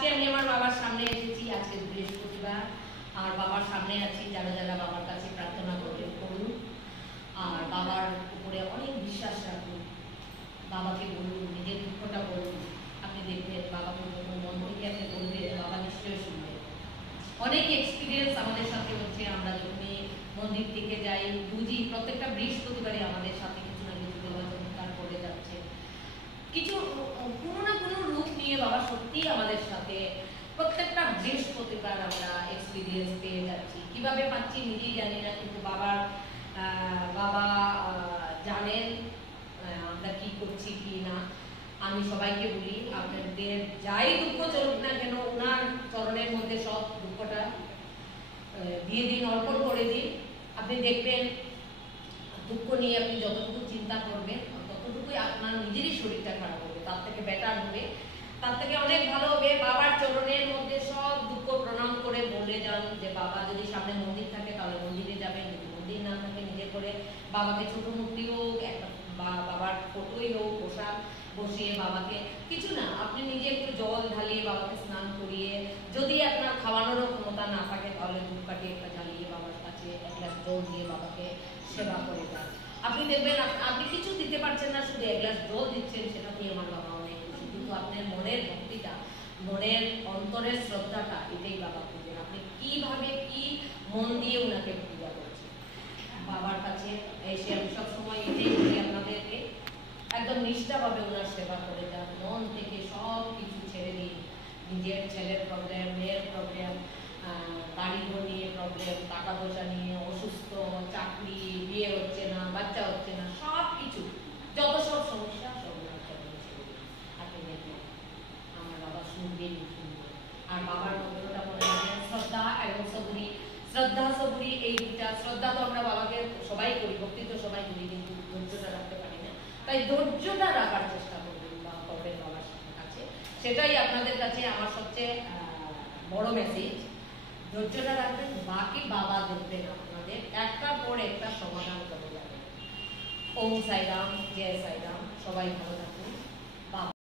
আজকে আমি আমার বাবার সামনে এসেছি, আজকে বৃহস্পতিবার, আর বাবার সামনে আছি। যারা যারা বাবার কাছে প্রার্থনা করুন, আর বাবার উপরে অনেক বিশ্বাস রাখুন, বাবাকে বলুন, নিজের দুঃখটা বলুন। আপনি দেখবেন বাবাকে যখন মন থেকে আপনি বলবেন, বাবা নিশ্চয়ই শুনবেন। অনেক এক্সপিরিয়েন্স আমাদের সাথে হচ্ছে, আমরা যখনই মন্দির থেকে যাই বুঝি প্রত্যেকটা বৃহস্পতিবারে আমাদের সাথে কিছু না কিছু বাবা চমৎকার করে যাচ্ছে, কিছু কোনো না কোনো রূপ নিয়ে বাবা সত্যিই আমাদের সাথে প্রত্যেকটা বৃহস্পতিবার আমরা এক্সপিরিয়েন্স পেয়ে যাচ্ছি। কিভাবে পাচ্ছি নিজেই জানি না, কিন্তু বাবা জানেন আমরা কি করছি কি না। আমি সবাইকে বলি, আপনাদের যাই দুঃখ চলুক না কেন, ওনার চরণের মধ্যে সব দুঃখটা দিয়ে দিন, অর্পণ করে দিন। আপনি দেখবেন দুঃখ নিয়ে আপনি যতটুকু চিন্তা করবেন ততটুকুই আপনার নিজেরই শরীরটা খারাপ হবে, তার থেকে বেটার হবে, তার থেকে অনেক ভালো হবে। বাবার চরণের মধ্যে সব দুঃখ প্রণাম করে বলে যান যে বাবা, যদি সামনে মন্দির থাকে তাহলে মন্দিরে যাবেন, যদি মন্দির না থাকে নিজে করে বাবাকে ছোট মূর্তি হোক, একটা বাবার ফটোই হোক বসিয়ে বাবাকে কিছু না, আপনি নিজে একটু জল ঢালিয়ে বাবাকে স্নান করিয়ে, যদি আপনার খাওয়ানোরও ক্ষমতা না থাকে তাহলে ধূপকাঠি একটা জ্বালিয়ে বাবার কাছে এক গ্লাস জল দিয়ে বাবাকে সেবা করে দেন। আপনি দেখবেন আপনি কিছু দিতে পারছেন না, শুধু এক গ্লাস জল দিচ্ছেন, সেটা দিয়ে আমার বাবা অনেক খুশি। কিন্তু আপনার মনের ভক্তিটা, মনের অন্তরের শ্রদ্ধাটা, এটাই বাবা খুঁজেন। আপনি কিভাবে কি মন দিয়ে ওনাকে পূজা করছেন বাবার কাছে এসে। আমি সবসময় এটাই বলি আপনাদেরকে, একদম নিষ্ঠাভাবে ওনার সেবা করে যান, মন থেকে সব কিছু ছেড়ে দিন। নিজের ছেলের প্রবলেম, মেয়ের প্রবলেম, বাড়িঘর নিয়ে প্রবলেম, টাকা পয়সা নিয়ে, অসুস্থ, চাকরি, বিয়ে হচ্ছে না, বাচ্চা হচ্ছে না, সব কিছু যত সব সমস্যা সব ওনার চরণে ছেড়ে দিন। আপনি দেখবেন আমার বাবা শুনবেন। আর বাবার মন্ত্রটা মনে রাখবেন, শ্রদ্ধা এবং সবুরি। শ্রদ্ধা সবুরি এই দুটা। শ্রদ্ধা তো আমরা বাবাকে সবাই করি, ভক্তি তো সবাই করি, কিন্তু ধৈর্যটা রাখতে পারি না। তাই ধৈর্যটা রাখার চেষ্টা করবেন বা করবেন বাবার কাছে, সেটাই আপনাদের কাছে আমার সবচেয়ে বড় মেসেজ। ধৈর্যটা রাখবেন, বাকি বাবা দেখবেন আপনাদের একটার পর একটা সমাধান করে যাবেন। ওম সাইরাম, জয় সাইরাম, সবাই ভালো থাকুন।